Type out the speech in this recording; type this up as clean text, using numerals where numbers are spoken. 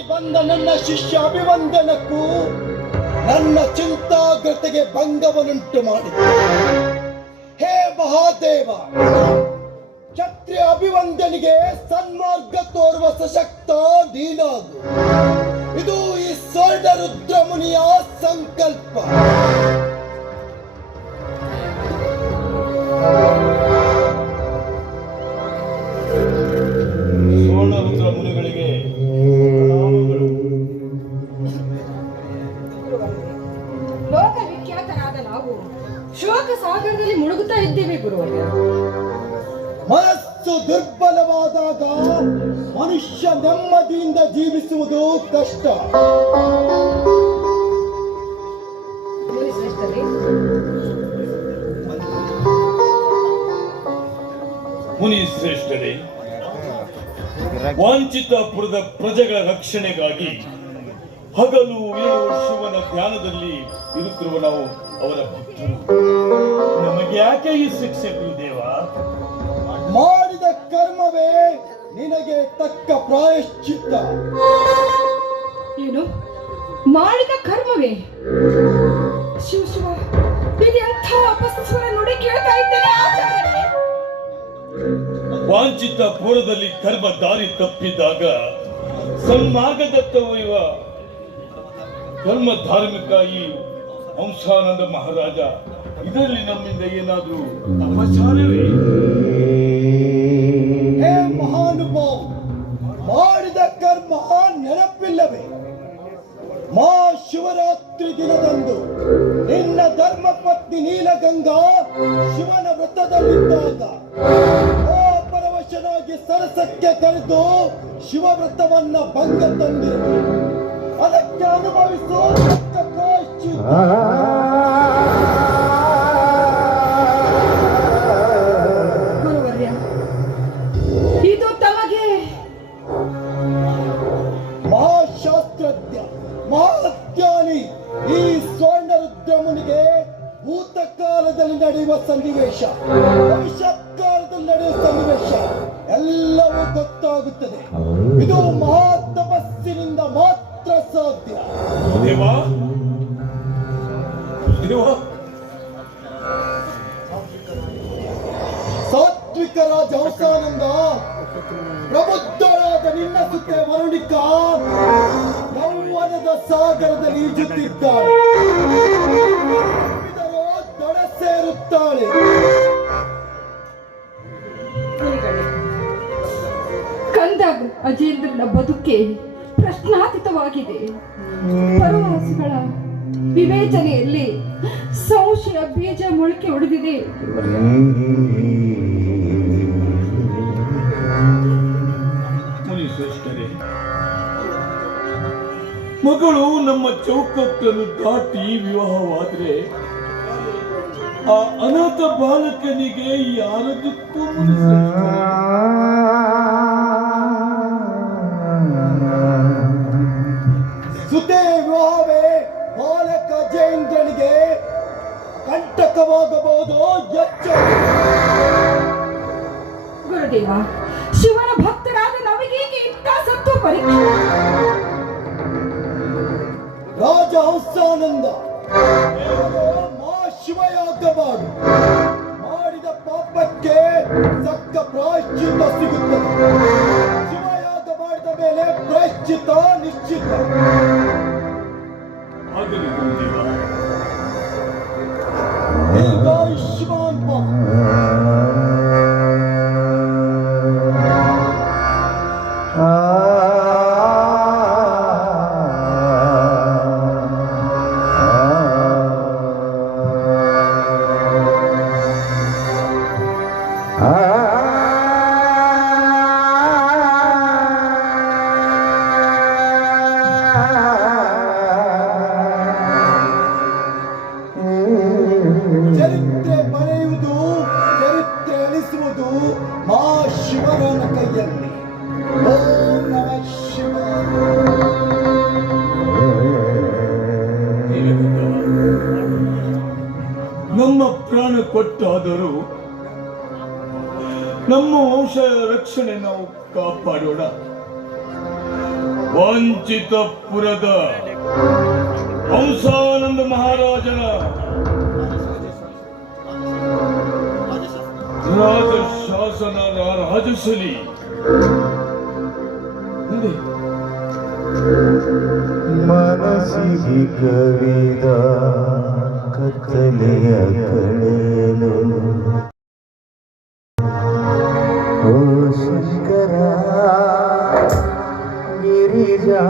ಓಡಿ ಬಂದ ನನ್ನ ಶಿಷ್ಯ ಅಭಿವಂದನಕ್ಕೂ ನನ್ನ ಚಿಂತಾಗ್ರತೆಗೆ ಭಂಗವನ್ನುಂಟು ಮಾಡಿ. ಹೇ ಮಹಾದೇವ, ಕ್ಷತ್ರಿಯ ಅಭಿವಂದನಿಗೆ ಸನ್ಮಾರ್ಗ ತೋರುವ ಸಶಕ್ತ ನೀನಾಗು. ಇದು ಈ ಸ್ವರ್ಣ ರುದ್ರ ಮುನಿಯ ಸಂಕಲ್ಪ. ಸ್ವರ್ಣರುದ್ರ ಮುನಿಗಳಿಗೆ ಲೋಕವಿಖ್ಯಾತರಾದ ನಾವು ಶೋಕ ಸಾಗರದಲ್ಲಿ ಮುಳುಗುತ್ತಾ ಇದ್ದೇವೆ ಗುರುವರ್ಯ. ಮನಸ್ಸು ದುರ್ಬಲವಾದಾಗ ಮನುಷ್ಯ ನೆಮ್ಮದಿಯಿಂದ ಜೀವಿಸುವುದು ಕಷ್ಟ. ಮುನಿ ಶ್ರೇಷ್ಠರೇ, ವಾಂಚಿತಾಪುರದ ಪ್ರಜೆಗಳ ರಕ್ಷಣೆಗಾಗಿ ಹಗಲು ಇರುಳು ಶಿವನ ಧ್ಯಾನದಲ್ಲಿ ಇರುತ್ತಿರುವ ನಾವು ಅವರ ಭಕ್ತರು. ನಮಗೆ ಯಾಕೆ ಈ ಶಿಕ್ಷೆ ಗುರುದೇವ? ಮಾಡಿದ ಕರ್ಮವೇ ನಿನಗೆ ತಕ್ಕ ಪ್ರಾಯಶ್ಚಿತ್ತ. ಏನು ಮಾಡಿದ ಕರ್ಮವೇ? ಶಿವ ಶಿವ, ಇದೆಂಥ ಅಪಸ್ವರ ನುಡಿ ಕೇಳ್ತಾ ಇದ್ದೇನೆ ಆಚಾರ್ಯರೇ. ವಾಂಚಿತ ಪೂರ್ವದಲ್ಲಿ ಕರ್ಮ ದಾರಿ ತಪ್ಪಿದಾಗ ಸನ್ಮಾರ್ಗದತ್ತವಯುವ ಧರ್ಮ ಧಾರ್ಮಿಕ ಈ ಹಂಸಾನಂದ ಮಹಾರಾಜ, ಇದರಲ್ಲಿ ನಮ್ಮಿಂದ ಏನಾದರೂ ಅಪಚಾರವೇ? ಹೇ ಮಹಾನುಭಾವ, ಮಾಡಿದ ಕರ್ಮ ನೆನಪಿಲ್ಲವೇ? ಶಿವರಾತ್ರಿ ದಿನದಂದು ನಿನ್ನ ಧರ್ಮ ಪತ್ನಿ ನೀಲಗಂಗಾ ಶಿವನ ವ್ರತದಲ್ಲಿದ್ದಾಗ ಪರವಶನಾಗಿ ಸರಸಕ್ಕೆ ಕರೆದು ಶಿವವ್ರತವನ್ನ ಭಂಗ ತಂದಿರು. ಅದಕ್ಕೆ ಅನುಭವಿಸೋ ಗುರುವರ್ಯ, ಇದು ತಮಗೆ ಮಹಾಶಾಸ್ತ್ರಜ್ಞ ಮಹಾಜ್ಞಾನಿ ಈ ಸ್ವರ್ಣ ರುದ್ರ ಮುನಿಗೆ ಭೂತಕಾಲದಲ್ಲಿ ನಡೆಯುವ ಸನ್ನಿವೇಶ, ಭವಿಷ್ಯತ್ ಕಾಲದಲ್ಲಿ ನಡೆಯುವ ಸನ್ನಿವೇಶ ಎಲ್ಲವೂ ಗೊತ್ತಾಗುತ್ತದೆ. ಇದು ಮಹಾ ತಪಸ್ಸಿನಿಂದ ಮಾತ್ರ ಸಾಧ್ಯ. ದೇವಾ ದೇವಾ, ಸಾತ್ವಿಕ ರಾಜ ಹಂಸಾನಂದ, ಪ್ರಬುದ್ಧರಾದ ನಿನ್ನ ಸುತ್ತೆ ವರುಣಿಕಾ ಯೌವನದ ಸಾಗರದಲ್ಲಿ ಈಜುತ್ತಿದ್ದಾಳೆ. ದಡ ಸೇರುತ್ತಾಳೆ. ಕಂದ ಅಜೇಂದ್ರನ ಬದುಕೆ ಪ್ರಶ್ನಾತೀತವಾಗಿದೆ. ಪರವಾಸಿಗಳ ವಿವೇಚನೆಯಲ್ಲಿ ಸಂಶಯ ಬೀಜ ಮೊಳಕೆ ಹೊಡೆದಿದೆ. ಮುನಿ ಶ್ರೇಷ್ಠರೇ, ಮಗಳು ನಮ್ಮ ಚೌಕಟ್ಟನ್ನು ದಾಟಿ ವಿವಾಹವಾದ್ರೆ ಆ ಅನಾಥ ಬಾಲಕನಿಗೆ ಯಾರದಕ್ಕೂ ಮುನಿ ಶ್ರೇಷ್ಠರೇ. ಸುತೆ ವಿವಾಹವೇ ಬಾಲಕ ಅಜೇಂದ್ರನಿಗೆ ಕಂಟಕವಾಗಬಹುದು. ಗುರುದೇವ, ಶಿವನ ಭಕ್ತರಾದ ನಮಗೀಗ ಇಂಥ ಸತ್ತು ಪರೀಕ್ಷೆ. ರಾಜ ಹಂಸಾನಂದ, ಶಿವಯಾಗ ಮಾಡು. ಮಾಡಿದ ಪಾಪಕ್ಕೆ ತಕ್ಕ ಪ್ರಾಯಶ್ಚಿತ್ತ ಸಿಗುತ್ತದೆ. ಶಿವಯಾಗ ಮಾಡಿದ ಮೇಲೆ ಪ್ರಾಯಶ್ಚಿತ್ತ ನಿಶ್ಚಿತ. ಆಗಲಿ ಗುರುದೇವ. ದೀರ್ಘಾಯುಷ್ಮಾನ್ ಭವ. ಚರಿತ್ರೆ ಬರೆಯುವುದು, ಚರಿತ್ರೆ ಅಳಿಸುವುದು ಶಿವನ ಕೈಯಲ್ಲಿ. ಓಂ ನಮಃ ಶಿವಾಯ. ನಮ್ಮ ಪ್ರಾಣ ಕೊಟ್ಟಾದರೂ ನಮ್ಮ ವಂಶ ರಕ್ಷಣೆ ನಾವು ಕಾಪಾಡೋಣ. ವಂಚಿತಪುರದ ಹಂಸಾನಂದ ಮಹಾರಾಜರ ರಾಜಶಾಸನ ರಾಜಿಸಲಿ. ನಡೆ. ಮನಸ್ಸಿಗೆ ಕವಿದ ಕತ್ತಲೆಯ ಕಳೆಯಲು ಓ ಶಂಕರ ಗಿರಿಜಾ